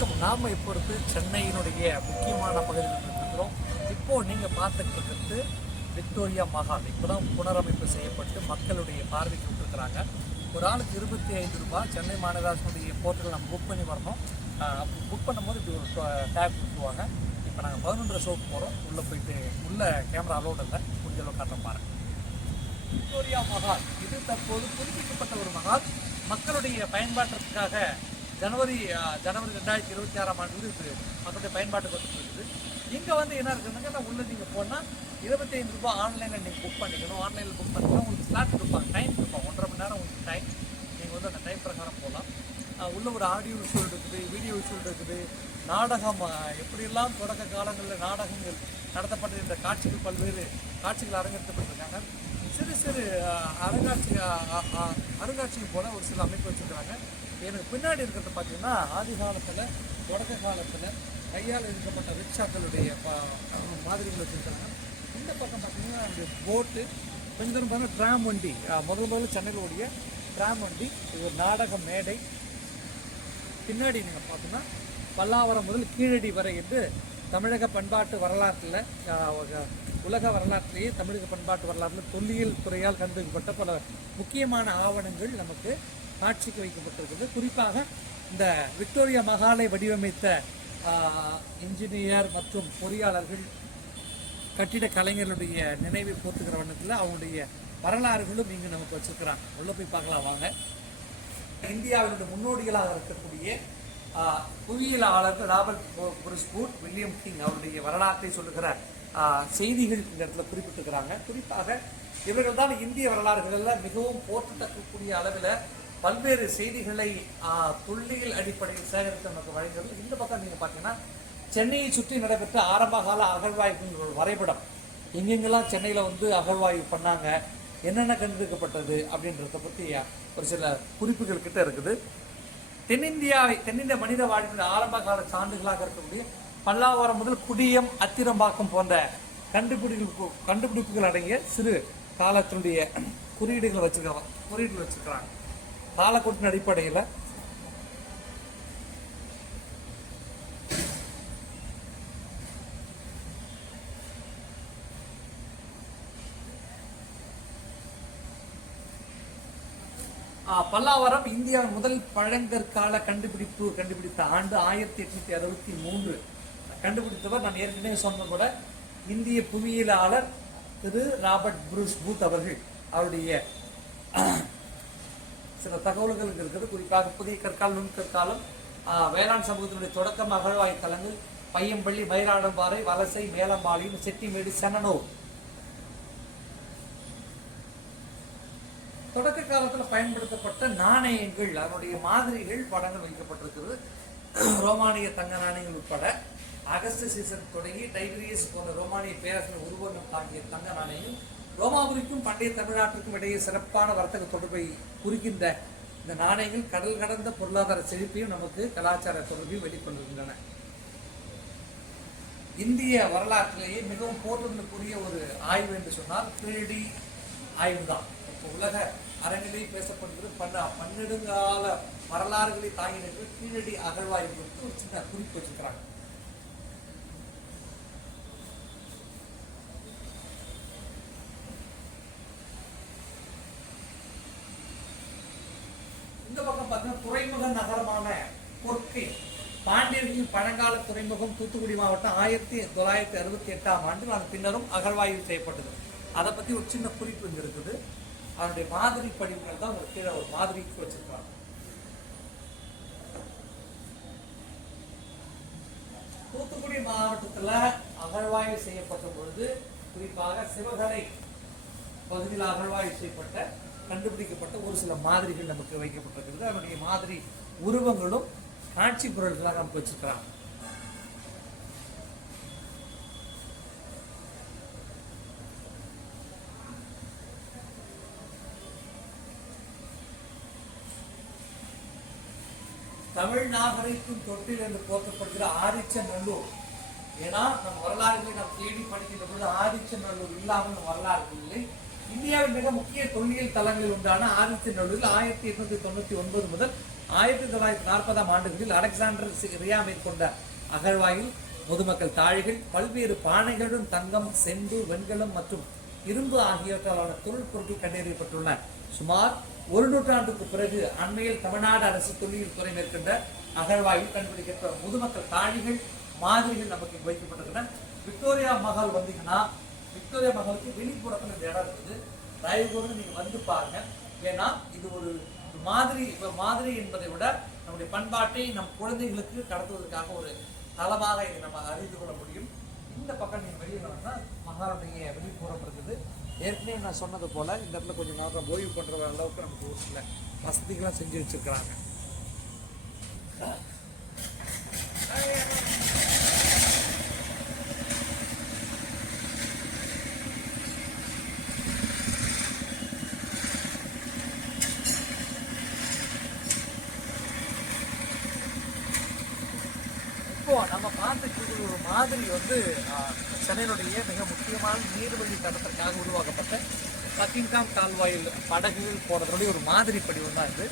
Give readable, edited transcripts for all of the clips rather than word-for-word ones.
வணக்கம். நாம் இப்பொழுது சென்னையினுடைய முக்கியமான பகுதியில் இருக்கிறோம். இப்போது நீங்கள் பார்த்துட்டு இருக்கிறது விக்டோரியா மஹால். இப்போ தான் புனரமைப்பு செய்யப்பட்டு மக்களுடைய பார்வைக்கு விட்டுருக்குறாங்க. ஒரு ஆளுக்கு 25 ரூபாய் சென்னை மாநகராட்சியினுடைய போர்ட்டல் நம்ம புக் பண்ணி வரணும். புக் பண்ணும்போது இப்படி ஒரு டேப் கொடுத்துருவாங்க. இப்போ நாங்கள் 11 ஷோக்கு போகிறோம். உள்ளே போயிட்டு உள்ளே கேமரா அலோடு இல்லை, முடிஞ்ச அளவு காட்டுறோம் பாருங்கள். விக்டோரியா மஹால் இது தற்போது புதுப்பிக்கப்பட்ட ஒரு மஹால். மக்களுடைய பயன்பாட்டிற்காக ஜனவரி 2026ஆம் ஆண்டு இது மக்களுடைய பயன்பாட்டுக்கு வந்துட்டு இருக்குது. இங்கே வந்து என்ன இருக்குதுன்னா, உள்ளே நீங்கள் போனால் 25 ரூபாய் ஆன்லைனில் நீங்கள் புக் பண்ணிக்கணும். ஆன்லைனில் புக் பண்ணிக்கலாம். உங்களுக்கு ஸ்லாட் கொடுப்பாங்க, டைம் கொடுப்பாங்க. 1.5 மணி நேரம் உங்களுக்கு டைம். நீங்கள் வந்து அந்த டைம் பிரகாரம் போகலாம். உள்ள ஒரு ஆடியோ விஷுவல் இருக்குது, வீடியோ விஷுவல் இருக்குது. நாடகம் எப்படியெல்லாம் தொடக்க காலங்களில் நாடகங்கள் நடத்தப்பட்ட இந்த காட்சிகள், பல்வேறு காட்சிகள் அரங்கேற்றப்பட்டிருக்காங்க. சிறு சிறு அருங்காட்சியகம் போல ஒரு சில அமைப்பு வச்சுருக்காங்க. எனக்கு பின்னாடி இருக்கிறத பார்த்தீங்கன்னா ஆதி காலத்தில், தொடக்க காலத்தில் கையால் எடுக்கப்பட்ட ரிக்ஷாக்களுடைய மாதிரிகள் வச்சுருக்காங்க. இந்த பக்கம் பார்த்தீங்கன்னா அந்த போட்டு, கொஞ்சம் தூரம் பார்த்தீங்கன்னா ட்ராம் வண்டி, முதல்ல சென்னையில் ஓடிய ட்ராம் வண்டி. இது ஒரு நாடக மேடை. பின்னாடி நீங்கள் பார்த்தீங்கன்னா பல்லாவரம் முதல் கீழடி வரை என்று தமிழக பண்பாட்டு வரலாற்றில், உலக வரலாற்றிலேயே தமிழக பண்பாட்டு வரலாற்றில் தொல்லியல் துறையால் கண்டுபிடிக்கப்பட்ட பல முக்கியமான ஆவணங்கள் நமக்கு காட்சிக்கு வைக்கப்பட்டிருக்கிறது. குறிப்பாக இந்த விக்டோரியா மஹாலை வடிவமைத்த இன்ஜினியர் மற்றும் பொறியாளர்கள், கட்டிட கலைஞர்களுடைய நினைவை போற்றுகிற வண்ணத்தில் அவங்களுடைய வரலாறுகளும் இங்கு நமக்கு வச்சிருக்கிறாங்க. உள்ள போய் பார்க்கலாம் வாங்க. இந்தியாவினுடைய முன்னோடிகளாக இருக்கக்கூடிய புவியியலாளர்கள் Robert Bruce Foote, William King அவருடைய வரலாற்றை சொல்லுகிற செய்திகள் இந்த இடத்துல குறிப்பிட்டிருக்கிறாங்க. குறிப்பாக இவர்கள் தான் இந்திய வரலாறுகளில் மிகவும் போற்றத்தக்கக்கூடிய அளவில் பல்வேறு செய்திகளை தொல்லியல் அடிப்படையில் சேகரித்து நமக்கு வழங்குகிறது. இந்த பக்கம் நீங்கள் பார்த்தீங்கன்னா சென்னையை சுற்றி நடைபெற்ற ஆரம்பகால அகழ்வாய்வு ஒரு வரைபடம். எங்கெங்கெல்லாம் சென்னையில் வந்து அகழ்வாய்வு பண்ணாங்க, என்னென்ன கண்டெடுக்கப்பட்டது அப்படின்றத பற்றி ஒரு சில குறிப்புகள் கிட்ட இருக்குது. தென்னிந்திய மனித வாழ்வின் ஆரம்ப கால சான்றுகளாக இருக்கக்கூடிய பல்லாவரம் முதல் குடியம், அத்திரம்பாக்கம் போன்ற கண்டுபிடிப்புகள் அடங்கிய சிறு காலத்தினுடைய குறியீடுகள் வச்சிருக்கிறாங்க. காலக்கோட்டின் அடிப்படையில் பல்லாவரம் இந்தியாவின் முதல் பழங்கற்கால கண்டுபிடித்த ஆண்டு 1863. கண்டுபிடித்தவர் நான் ஏற்கனவே சொன்ன கூட இந்திய புவியியலாளர் திரு ராபர்ட் புரூஸ் பூத் அவர்கள். அவருடைய சில தகவல்கள் இருக்கிறது. குறிப்பாக புதிய கற்காலம், நுண்கற்காலம், வேளாண் சமூகத்தினுடைய தொடக்கம், அகழ்வாய் தலங்கள், பையம்பள்ளி, மயிலாடும்பாறை, வலசை, மேலம்பாளையம், செட்டிமேடு, சென்னனூர். தொடக்க காலத்தில் பயன்படுத்தப்பட்ட நாணயங்கள், அதனுடைய மாதிரிகள், படங்கள் வைக்கப்பட்டிருக்கிறது. ரோமானிய தங்க நாணயங்கள் உட்பட அகஸ்ட் சீசன் தொடங்கி டைகிரியஸ் போன்ற ரோமானிய பேரரசின் உருவங்கள் தாங்கிய தங்க நாணயங்கள் ரோமாபுரிக்கும் பண்டைய தமிழ்நாட்டிற்கும் இடையே சிறப்பான வர்த்தக தொடர்பை குறிக்கின்ற இந்த நாணயங்கள் கடல் கடந்த பொருளாதார செழிப்பையும் நமக்கு கலாச்சார தொடர்பையும் வெளிக்கொண்டிருக்கின்றன. இந்திய வரலாற்றிலேயே மிகவும் போற்றுதலுக்குரிய ஒரு ஆய்வு என்று சொன்னால் கீழடி ஆய்வு தான். இப்போ உலக அரங்கிலே பேசப்படுகிறது. பன்னெடுங்கால வரலாறுகளை தாங்கி நிற்கிற கீழடி அகழ்வாய்வு குறித்து ஒரு சின்ன குறிப்பு வச்சிருக்கிறாங்க. இந்த பக்கம் பார்த்தீங்கன்னா துறைமுக நகரமான கொர்க்கை, பாண்டியர்களின் பழங்கால துறைமுகம், தூத்துக்குடி மாவட்டம் 1968ஆம் ஆண்டு அதன் பின்னரும் அகழ்வாய்வு செய்யப்பட்டது. அதை பற்றி ஒரு சின்ன குறிப்பு இங்கே இருக்குது. அதனுடைய மாதிரி படிவுகள் தான் ஒரு கீழே ஒரு மாதிரிக்கு வச்சிருக்காங்க. தூத்துக்குடி மாவட்டத்தில் அகழ்வாய்வு செய்யப்பட்ட பொழுது குறிப்பாக சிவகரை பகுதியில் அகழ்வாய்வு செய்யப்பட்ட கண்டுபிடிக்கப்பட்ட ஒரு சில மாதிரிகள் நமக்கு வைக்கப்பட்டிருக்கிறது. அதனுடைய மாதிரி உருவங்களும் காட்சி பொருட்களாக நமக்கு வச்சிருக்கிறாங்க. தமிழ் நாகரிகம் தொட்டில் என்று போற்றப்படுகிற ஆதிச்சநல்லூர். ஏன்னா நம்ம வரலாறுகளை நாம் தேடி படிக்கின்ற பொழுது ஆதிச்சநல்லூர் இல்லாமல் வரலாறு இல்லை. இந்தியாவின் மிக முக்கிய தொல்லியல் தலங்களில் ஒன்றான ஆதித்யநல்லூரில் 1899 முதல் 1940 ஆண்டுகளில் அலெக்சாண்டர் ரியா மேற்கொண்ட அகழ்வாயில் முதுமக்கள் தாழிகள், பல்வேறு பானைகளுடன் தங்கம், செம்பு, வெண்கலம் மற்றும் இரும்பு ஆகியவற்றாலான பொருட்கள் கண்டறியப்பட்டுள்ளன. சுமார் ஒரு நூற்றாண்டுக்கு பிறகு அண்மையில் தமிழ்நாடு அரசு தொல்லியல் துறை மேற்கொண்ட அகழ்வாயில் கண்டுபிடிக்கப்பட்ட முதுமக்கள் தாழிகள் மாதிரிகள் நமக்கு வைக்கப்பட்டிருக்கின்றன. விக்டோரியா மஹால் வந்தீங்கன்னா, விக்டோரியா மஹாலுக்கு வெளிப்புறத்தில் இந்த இடம் இருக்குது. தயவு கூர்ந்து நீங்க வந்து பாருங்க. ஏன்னா இது ஒரு மாதிரி என்பதை விட நம்முடைய பண்பாட்டை நம் குழந்தைகளுக்கு கடத்துவதற்காக ஒரு தளமாக இதை நம்ம அறிந்து கொள்ள முடியும். இந்த பக்கம் நீங்க வெளியில் வந்தா மகாலுடைய வெளிப்புறம் இருக்குது. ஏற்கனவே நான் சொன்னது போல இந்த இடத்துல கொஞ்சம் நேரம் ஓய்வு பண்ற அளவுக்கு நமக்கு ஒரு சில வசதிகள்லாம் செஞ்சு வச்சிருக்கிறாங்க. இப்போ நம்ம பார்த்துட்டு ஒரு மாதிரி சென்னையினுடைய மிக முக்கியமான நீர்வழி தடத்திற்காக உருவாக்கப்பட்ட பக்கிங்காம் கால்வாயில் படகுகள் போறதுடைய ஒரு மாதிரி படிவம் தான் இது.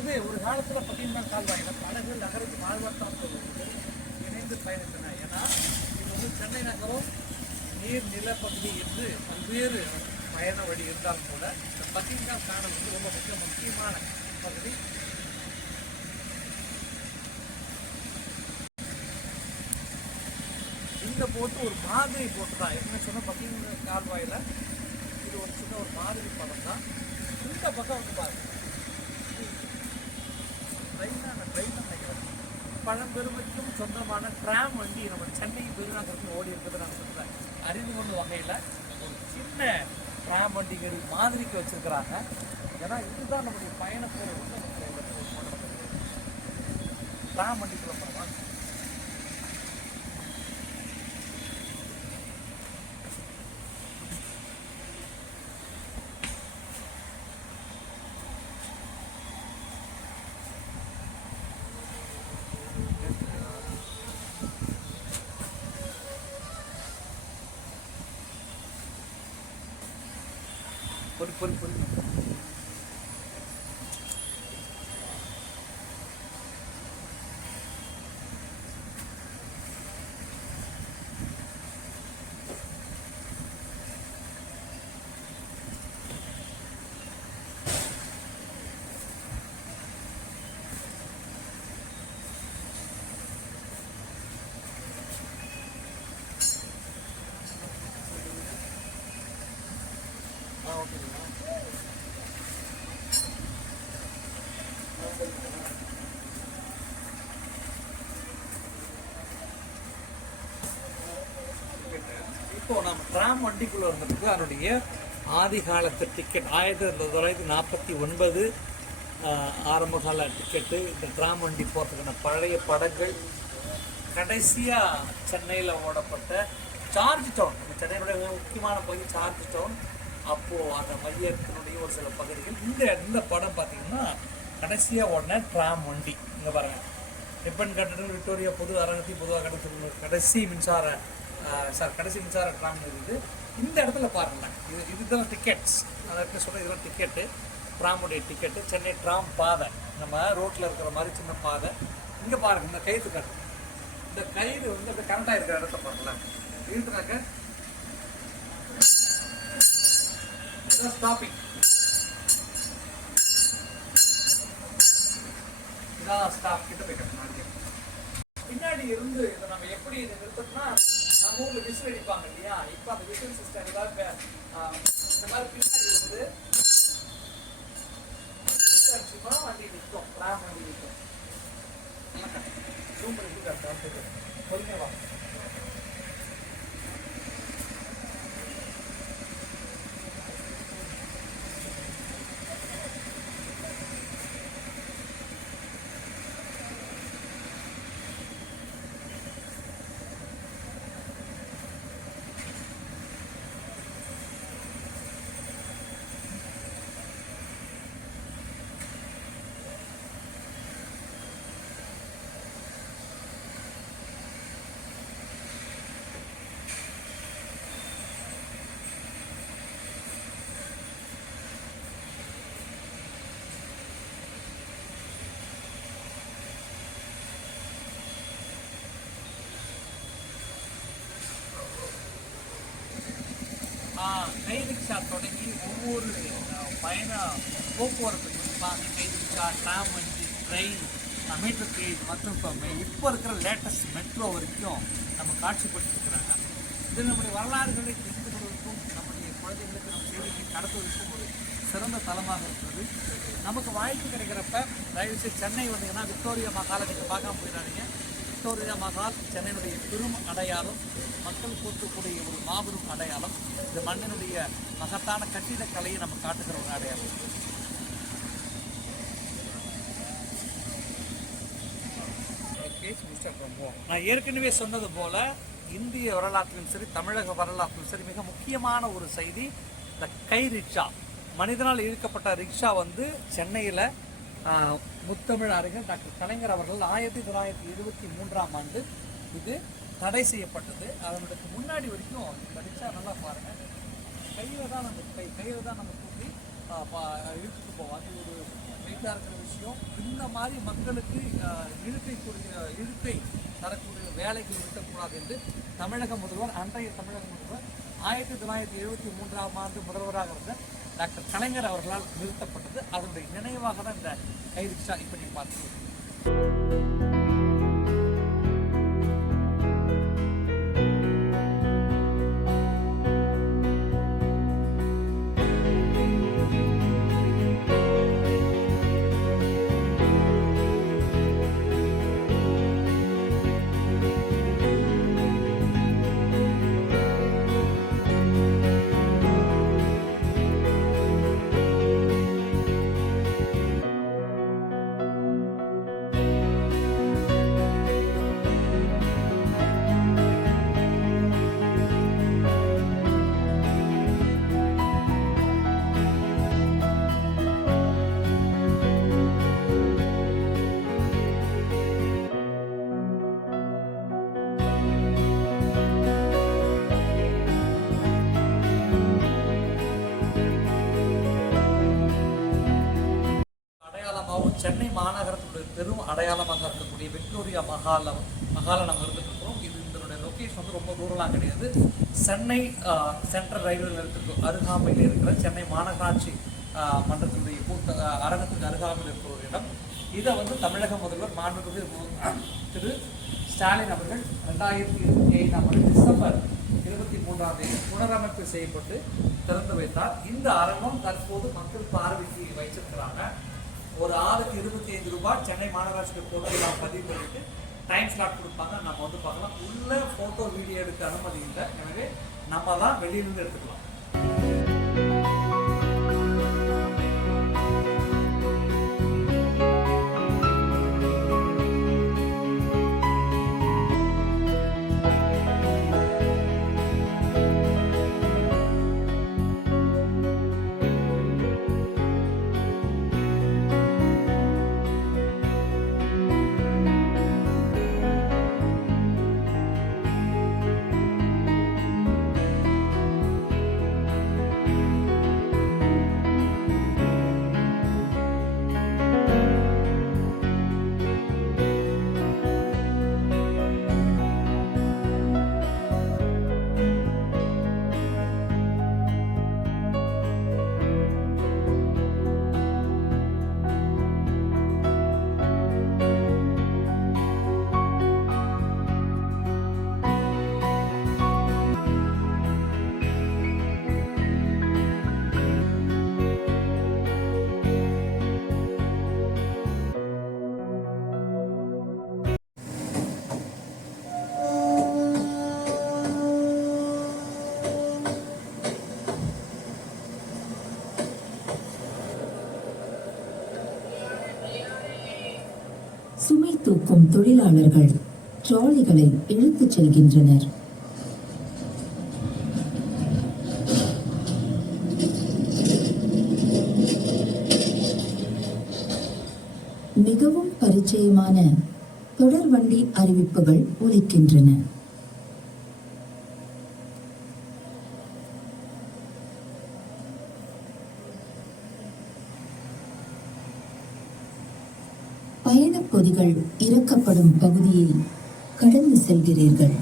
இது ஒரு காலத்தில் பக்கிங்காம் கால்வாயில் படகுகள் நகருக்கு வாழ்வாதாரத்தோடு இணைந்து பயணித்தன. ஏன்னா இது சென்னை நகரம் நீர் நிலப்பகுதி என்று பல்வேறு பயண வழி இருந்தாலும் கூட இந்த பக்கிங்காம் காணல் ரொம்ப முக்கியமான பகுதி. இந்த போட்டு ஒரு மாதிரி போட்டு தான் என்ன சொன்ன பக்கிங்காம் கால்வாயில் இது ஒரு சின்ன ஒரு மாதிரி படம் தான். இந்த பக்கம் பாருங்க, ட்ரெயின் நினைக்கிறேன். பழம்பெருமைக்கும் சொந்தமான டிராம் வண்டி நம்ம சென்னை பெருநகரத்தில் ஓடி இருக்கிறது நான் சொல்றேன். அறிந்து கொண்டு வகையில் ஒரு சின்ன டிராம் வண்டிகள் மாதிரிக்கு வச்சிருக்கிறாங்க. ஏன்னா இதுதான் நம்முடைய பயணப்பொருள் டிராம் வண்டிக்குள்ள போகிறோம். இப்போ நம்ம டிராம் வண்டிக்குள்ள இருந்ததுக்கு அதனுடைய ஆதி காலத்து டிக்கெட் 1949 ஆரம்ப கால டிக்கெட்டு. இந்த டிராம் வண்டி போகிறதுக்கான பழைய படங்கள் கடைசியாக சென்னையில் ஓடப்பட்ட சார்ஜ் டவுன், சென்னையினுடைய முக்கியமான பகுதி சார்ஜ் டவுன். அப்போது அந்த மையத்தினுடைய ஒரு சில பகுதிகள் இந்த படம் பார்த்தீங்கன்னா கடைசியாக ஓடின டிராம் வண்டி. இங்கே பாருங்கள், ரிப்பன் கட்டணம் விக்டோரியா பொது அரங்கத்தையும் பொதுவாக கடைசி மின்சார டிராம் இருக்குது. இந்த இடத்துல பாருங்களேன், இதுதான் டிக்கெட்ஸ். அதை சொல்ல இதெல்லாம் டிக்கெட்டு, ட்ராமுடைய டிக்கெட்டு. சென்னை ட்ராம் பாதை நம்ம ரோட்டில் இருக்கிற மாதிரி சின்ன பாதை. இங்கே பாருங்கள், இந்த கயிறு கட்டு, இந்த கயிறு அந்த கரண்டாக இருக்கிற இடத்த பாருங்களேன். இழுத்துனாக்க இதான் ஸ்டாப்பிங், இதான் ஸ்டாப். கிட்ட போய் கட்டணும். பின்னாடி இருந்து இதை நம்ம எப்படி இதை நிறுத்தோம்னா, நம்ம ஊரில் விசில் அடிப்பாங்க இல்லையா, இப்போ அந்த விசில் சிஸ்டம் ஏதாவது இந்த மாதிரி பின்னாடி வந்து வண்டி நிற்கும், டிராம் வண்டி நிற்கும். ஜூம் பண்ணி பொறுமையா கை ரிக்ஷா தொடங்கி ஒவ்வொரு பயண போக்குவரத்து குறிப்பாக கை ரிக்ஷா, டிராம் வண்டி, ட்ரெயின், மீட்டர் கேஜ் மற்றும் இப்போ இருக்கிற லேட்டஸ்ட் மெட்ரோ வரைக்கும் நம்ம காட்சிப்படுத்திருக்கிறாங்க. இது நம்முடைய வரலாறுகளை தெரிந்து கொள்வதற்கும் நம்முடைய குழந்தைகளுக்கு நம்ம செய்திகளை கடத்துவதற்கும் ஒரு சிறந்த தளமாக இருக்கிறது. நமக்கு வாய்ப்பு கிடைக்கிறப்ப தயவுசெய்து சென்னை வந்தீங்கன்னா விக்டோரியா மஹாலை நீங்கள் பார்க்காம போயிடாதீங்க. விக்டோரியா மஹால் சென்னையினுடைய பெரும் அடையாளம், மக்கள் போற்றக்கூடிய ஒரு மாபெரும் அடையாளம். இந்த மண்ணினுடைய மகத்தான கட்டிடக்கலையை நம்ம காட்டுகிற ஒரு அடையாளம். நான் ஏற்கனவே சொன்னது போல இந்திய வரலாற்றிலும் சரி தமிழக வரலாற்றிலும் சரி மிக முக்கியமான ஒரு செய்தி இந்த கை ரிக்ஷா. மனிதனால் இழுக்கப்பட்ட ரிக்ஷா வந்து சென்னையில் முத்தமிழ் அறிஞர் டாக்டர் கலைஞர் அவர்கள் 1923ஆம் ஆண்டு இது தடை செய்யப்பட்டது. அதனுக்கு முன்னாடி வரைக்கும் இந்த ரிக்ஷா நல்லா பாருங்கள், கையில் தான் நம்ம கையில் தான் நம்ம தூக்கி இழுத்துட்டு போவோம். அது ஒரு வெயிட்டாக இருக்கிற விஷயம். இந்த மாதிரி மக்களுக்கு இழுக்கை தரக்கூடிய வேலைகள் இருக்கக்கூடாது என்று தமிழக முதல்வர், அன்றைய தமிழக முதல்வர் 1973ஆம் ஆண்டு முதல்வராக இருந்த டாக்டர் கலைஞர் அவர்களால் நிறுத்தப்பட்டது. அதனுடைய நினைவாக தான் இந்த கை ரிக்ஷா இப்போ நீங்கள் பார்த்துக்கோங்க. சென்னை மாநகரத்துடைய பெரும் அடையாளமாக இருக்கக்கூடிய விக்டோரியா மஹாலை நம்ம இருந்துருக்கிறோம். இதனுடைய லொக்கேஷன் வந்து ரொம்ப தூரம்லாம் கிடையாது. சென்னை சென்ட்ரல் ரயில்வே நிலையத்திற்கு அருகாமையில் இருக்கிற சென்னை மாநகராட்சி மன்றத்தினுடைய அரங்கத்துக்கு அருகாமையில் இருக்கிற ஒரு இடம். இதை வந்து தமிழக முதல்வர் மாண்புமிகு திரு ஸ்டாலின் அவர்கள் 2025ஆம் ஆண்டு டிசம்பர் 23ஆம் தேதி புனரமைப்பு செய்யப்பட்டு திறந்து வைத்தார். இந்த அரங்கம் தற்போது மக்கள் பார்வைக்கு வைச்சிருக்கிறாங்க. ஒரு ஆளுக்கு 25 ரூபாய் சென்னை மாநகராட்சிக்கு போட்டு நாம் பதிவு பண்ணிட்டு டைம் ஸ்லாட் கொடுப்பாங்க. நம்ம வந்து பார்க்கலாம். உள்ள ஃபோட்டோ வீடியோ எடுக்க அனுமதி இல்லை. எனவே நம்ம தான் வெளியிலிருந்து எடுத்துக்கலாம். சுமை தூக்கும் தொழிலாளர்கள் ட்ராலிகளை இழுத்துச் செல்கின்றனர். மிகவும் பரிச்சயமான தொடர்வண்டி அறிவிப்புகள் ஒலிக்கின்றன. பயணப் பொதிகள் இறக்கப்படும் பகுதியை கடந்து செல்கிறீர்கள்.